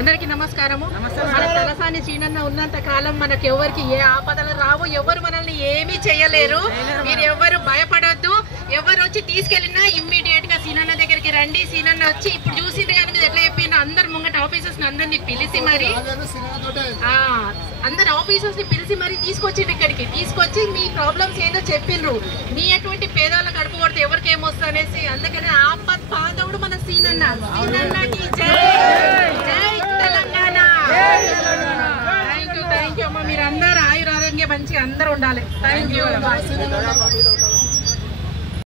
అందరికీ నమస్కారము. మన తలసాని శ్రీనన్న ఉన్నంత కాలం మనకు ఎవరికి ఏ ఆపదలు రావు, ఎవరు మనల్ని ఏమీ చేయలేరు. మీరు ఎవరు భయపడొద్దు. ఎవరు వచ్చి తీసుకెళ్ళినా ఇమ్మీడియట్ గా సీనన్న దగ్గరికి రండి. సీనన్న వచ్చి ఇప్పుడు చూసిండ్రు కానీ మీరు ఎట్లా చెప్పిండ్రు, అందరు ముంగట ఆఫీసర్స్ అందరినీ పిలిచి మరి అందరు ఆఫీసర్స్ ని పిలిచి మరి తీసుకొచ్చిండ్రు. ఇక్కడికి తీసుకొచ్చి మీ ప్రాబ్లమ్స్ ఏందో చెప్పిండ్రు. మీ అటువంటి పేదాల కడుపు కొడితే ఎవరికి ఏమొస్తుంది అనేసి. అందుకని ఆపత్ బాంధవుడు మన సీనన్న. సీనన్నకి జై జై తెలంగాణ. థ్యాంక్ యూ అమ్మ. మీరు అందరు ఆయురారోగ్యం మంచిగా అందరూ ఉండాలి. Thank you.